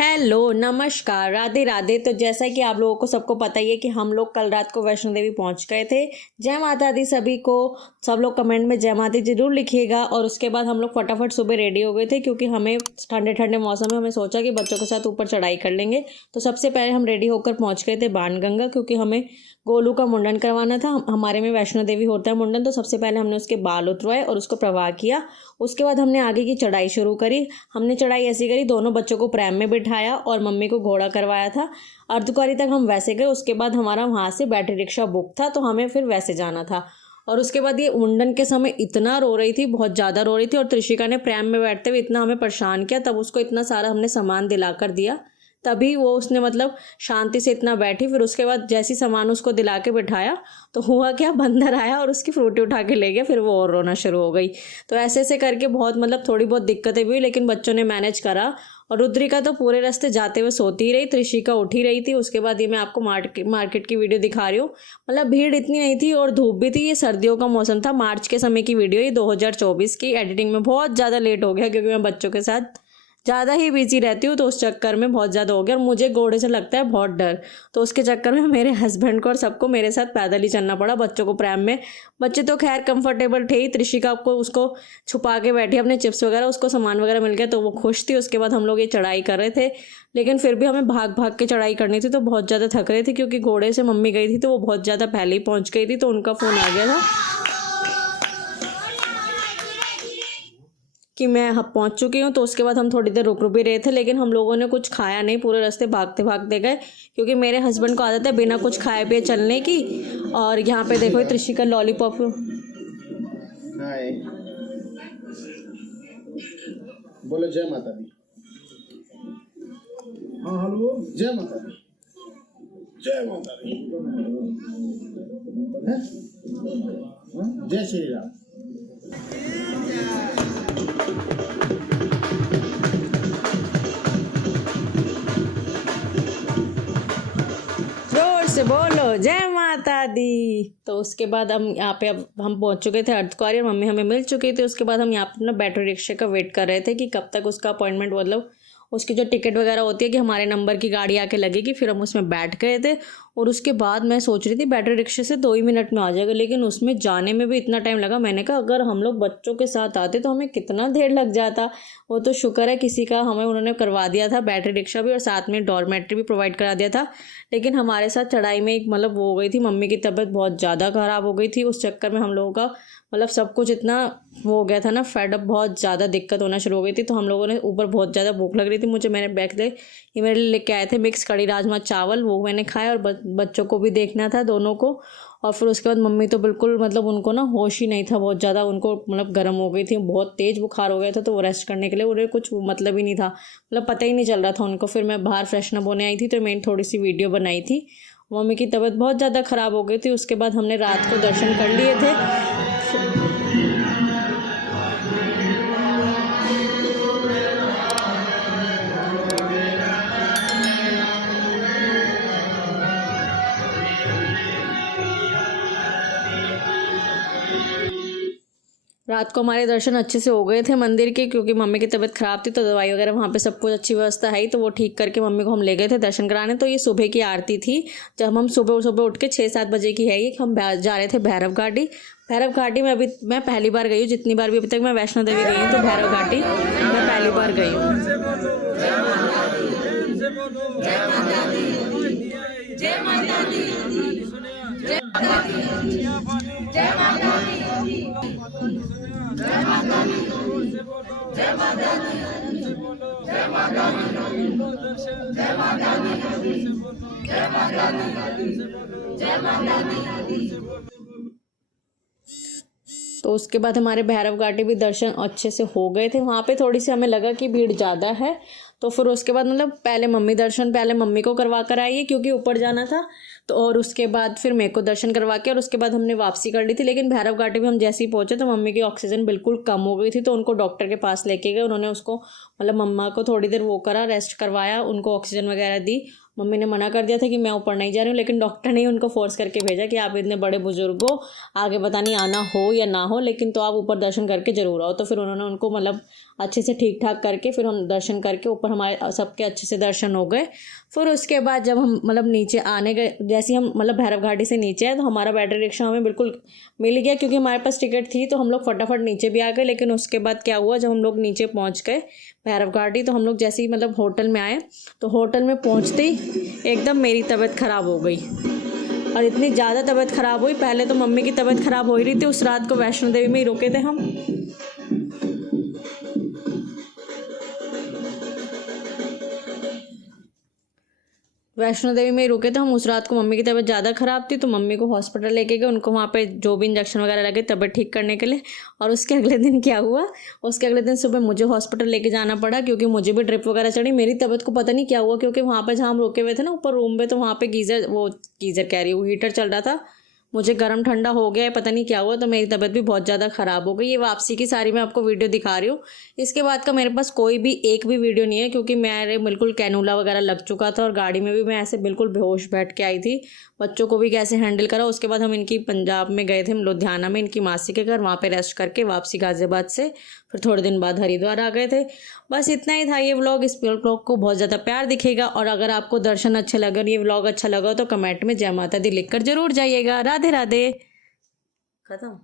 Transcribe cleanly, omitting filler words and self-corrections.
Hello नमस्कार राधे राधे। तो जैसा कि आप लोगों को सबको पता ही है कि हम लोग कल रात को वैष्णो देवी पहुंच गए थे। जय माता दी सभी को। सब लोग कमेंट में जय माता दी जरूर लिखिएगा। और उसके बाद हम लोग फटाफट सुबह रेडी हो गए थे क्योंकि हमें ठंडे ठंडे मौसम में हमें सोचा कि बच्चों के साथ ऊपर चढ़ाई कर लेंगे। तो सबसे पहले हम रेडी होकर पहुँच गए थे बाणगंगा क्योंकि हमें गोलू का मुंडन करवाना था। हमारे में वैष्णो देवी होता है मुंडन, तो सबसे पहले हमने उसके बाल उतरवाए और उसको प्रवाह किया। उसके बाद हमने आगे की चढ़ाई शुरू करी। हमने चढ़ाई ऐसी करी, दोनों बच्चों को प्रैम में बिठाया और मम्मी को घोड़ा करवाया था। अर्धकुंवारी तक हम वैसे गए। उसके बाद हमारा वहाँ से बैटरी रिक्शा बुक था तो हमें फिर वैसे जाना था। और उसके बाद ये मुंडन के समय इतना रो रही थी, बहुत ज़्यादा रो रही थी। और त्रिशिका ने प्रैम में बैठते हुए इतना हमें परेशान किया, तब उसको इतना सारा हमने सामान दिला कर दिया, तभी वो उसने मतलब शांति से इतना बैठी। फिर उसके बाद जैसी सामान उसको दिला के बिठाया तो हुआ क्या, बंदर आया और उसकी फ्रूटी उठा के ले गया। फिर वो और रोना शुरू हो गई। तो ऐसे ऐसे करके बहुत मतलब थोड़ी बहुत दिक्कतें भी हुई, लेकिन बच्चों ने मैनेज करा। और रुद्रिका तो पूरे रास्ते जाते हुए सोती ही रही, त्रिशिका उठी रही थी। उसके बाद ये मैं आपको मार्केट की वीडियो दिखा रही हूँ। मतलब भीड़ इतनी नहीं थी और धूप भी थी। ये सर्दियों का मौसम था, मार्च के समय की वीडियो, ये 2024 की। एडिटिंग में बहुत ज़्यादा लेट हो गया क्योंकि मैं बच्चों के साथ ज़्यादा ही बिजी रहती हूँ, तो उस चक्कर में बहुत ज़्यादा हो गया। और मुझे घोड़े से लगता है बहुत डर, तो उसके चक्कर में मेरे हस्बैंड को और सबको मेरे साथ पैदल ही चलना पड़ा बच्चों को प्रैम में। बच्चे तो खैर कंफर्टेबल थे ही। त्रिशिका को उसको छुपा के बैठी अपने चिप्स वगैरह, उसको सामान वगैरह मिल गया तो वो खुश थी। उसके बाद हम लोग ये चढ़ाई कर रहे थे, लेकिन फिर भी हमें भाग भाग के चढ़ाई करनी थी तो बहुत ज़्यादा थक रहे थे क्योंकि घोड़े से मम्मी गई थी तो वो बहुत ज़्यादा पहले ही पहुँच गई थी, तो उनका फ़ोन आ गया था कि मैं पहुंच चुकी हूँ। तो उसके बाद हम थोड़ी देर रुक भी रहे थे, लेकिन हम लोगों ने कुछ खाया नहीं, पूरे रास्ते भागते भागते गए क्योंकि मेरे हस्बैंड को आदत है बिना कुछ खाए पिए चलने की। और यहाँ पे देखो त्रिशिका लॉलीपॉप। हाय, बोलो जय माता दी। हाँ हेलो, जय माता दी, जय माता दी। जय श्री राम। जोर से बोलो जय माता दी। तो उसके बाद हम यहाँ पे अब हम पहुँच चुके थे अर्धकुंवारी और मम्मी हमें मिल चुकी थी। उसके बाद हम यहाँ पे अपना बैटरी रिक्शे का वेट कर रहे थे कि कब तक उसका अपॉइंटमेंट, मतलब उसकी जो टिकट वगैरह होती है कि हमारे नंबर की गाड़ी आके लगेगी। फिर हम उसमें बैठ गए थे। और उसके बाद मैं सोच रही थी बैटरी रिक्शे से 2 ही मिनट में आ जाएगा, लेकिन उसमें जाने में भी इतना टाइम लगा। मैंने कहा अगर हम लोग बच्चों के साथ आते तो हमें कितना देर लग जाता। वो तो शुक्र है किसी का हमें उन्होंने करवा दिया था बैटरी रिक्शा भी, और साथ में डॉर्मेट्री भी प्रोवाइड करा दिया था। लेकिन हमारे साथ चढ़ाई में एक मतलब वो हो गई थी, मम्मी की तबीयत बहुत ज़्यादा ख़राब हो गई थी। उस चक्कर में हम लोगों का मतलब सब कुछ इतना हो गया था ना, फेडअप, बहुत ज़्यादा दिक्कत होना शुरू हो गई थी। तो हम लोगों ने ऊपर बहुत ज़्यादा भूख लग रही थी मुझे, मैंने बैग ले ये मेरे लिए लेके आए थे मिक्स कड़ी राजमा चावल, वो मैंने खाया। और बच्चों को भी देखना था दोनों को। और फिर उसके बाद मम्मी तो बिल्कुल मतलब उनको ना होश ही नहीं था, बहुत ज़्यादा उनको मतलब गर्म हो गई थी, बहुत तेज़ बुखार हो गया था। तो वो रेस्ट करने के लिए उन्हें कुछ मतलब ही नहीं था, मतलब पता ही नहीं चल रहा था उनको। फिर मैं बाहर फ्रेशनअप होने आई थी तो मैंने थोड़ी सी वीडियो बनाई थी। मम्मी की तबीयत बहुत ज़्यादा ख़राब हो गई थी। उसके बाद हमने रात को दर्शन कर लिए थे। रात को हमारे दर्शन अच्छे से हो गए थे मंदिर के, क्योंकि मम्मी की तबीयत ख़राब थी तो दवाई वगैरह वहाँ पे सब कुछ अच्छी व्यवस्था है ही, तो वो ठीक करके मम्मी को हम ले गए थे दर्शन कराने। तो ये सुबह की आरती थी, जब हम सुबह सुबह उठ के 6-7 बजे की है ये, हम जा रहे थे भैरव घाटी। भैरव घाटी में अभी मैं पहली बार गई हूँ, जितनी बार भी अभी तक मैं वैष्णो देवी गई हूँ तो भैरव घाटी मैं पहली बार गई हूँ। तो उसके बाद हमारे भैरव घाटी भी दर्शन अच्छे से हो गए थे। वहाँ पे थोड़ी सी हमें लगा कि भीड़ ज़्यादा है, तो फिर उसके बाद मतलब पहले मम्मी को करवा कर आई है क्योंकि ऊपर जाना था। तो और उसके बाद फिर मेरे को दर्शन करवा के और उसके बाद हमने वापसी कर ली थी। लेकिन भैरव घाटी में हम जैसे ही पहुँचे तो मम्मी की ऑक्सीजन बिल्कुल कम हो गई थी, तो उनको डॉक्टर के पास लेके गए। उन्होंने उसको मतलब मम्मा को थोड़ी देर वो करा, रेस्ट करवाया, उनको ऑक्सीजन वगैरह दी। मम्मी ने मना कर दिया था कि मैं ऊपर नहीं जा रही हूँ, लेकिन डॉक्टर ने उनको फोर्स करके भेजा कि आप इतने बड़े बुजुर्ग हो, आगे पता नहीं आना हो या ना हो, लेकिन तो आप ऊपर दर्शन करके जरूर आओ। तो फिर उन्होंने उनको मतलब अच्छे से ठीक ठाक करके फिर हम दर्शन करके ऊपर हमारे सबके अच्छे से दर्शन हो गए। फिर उसके बाद जब हम मतलब नीचे आने गए, जैसे हम मतलब भैरव घाटी से नीचे आए तो हमारा बैटरी रिक्शा हमें बिल्कुल मिल गया, क्योंकि हमारे पास टिकट थी तो हम लोग फटाफट नीचे भी आ गए। लेकिन उसके बाद क्या हुआ, जब हम लोग नीचे पहुंच गए भैरव घाटी तो हम लोग जैसे ही मतलब होटल में आए तो होटल में पहुंचते ही एकदम मेरी तबीयत ख़राब हो गई। और इतनी ज़्यादा तबीयत ख़राब हुई, पहले तो मम्मी की तबीयत ख़राब हो ही रही थी। उस रात को वैष्णो देवी में ही रुके थे हम। वैष्णो देवी में ही रुके थे हम उस रात को। मम्मी की तबीयत ज़्यादा ख़राब थी तो मम्मी को हॉस्पिटल लेके गए, उनको वहाँ पे जो भी इंजेक्शन वगैरह लगे तबीयत ठीक करने के लिए। और उसके अगले दिन क्या हुआ, उसके अगले दिन सुबह मुझे हॉस्पिटल लेके जाना पड़ा, क्योंकि मुझे भी ड्रिप वगैरह चढ़ी। मेरी तबीयत को पता नहीं क्या हुआ, क्योंकि वहाँ पर जहाँ हम रुके हुए थे ना ऊपर रूम पे, तो वहाँ पर गीज़र कह रही हूँ, हीटर चल रहा था। मुझे गर्म ठंडा हो गया है, पता नहीं क्या हुआ, तो मेरी तबीयत भी बहुत ज़्यादा ख़राब हो गई। ये वापसी की सारी मैं आपको वीडियो दिखा रही हूँ। इसके बाद का मेरे पास कोई भी एक भी वीडियो नहीं है, क्योंकि मेरे बिल्कुल कैनुला वगैरह लग चुका था और गाड़ी में भी मैं ऐसे बिल्कुल बेहोश बैठ के आई थी। बच्चों को भी कैसे हैंडल करा। उसके बाद हम इनकी पंजाब में गए थे, हम लुधियाना में इनकी मासी के घर, वहाँ पे रेस्ट करके वापसी गाज़ियाबाद से फिर थोड़े दिन बाद हरिद्वार आ गए थे। बस इतना ही था ये व्लॉग। इस व्लॉग को बहुत ज़्यादा प्यार दिखेगा, और अगर आपको दर्शन अच्छे लगे और ये व्लॉग अच्छा लगा तो कमेंट में जय माता दी लिख कर जरूर जाइएगा। राधे राधे। खत्म।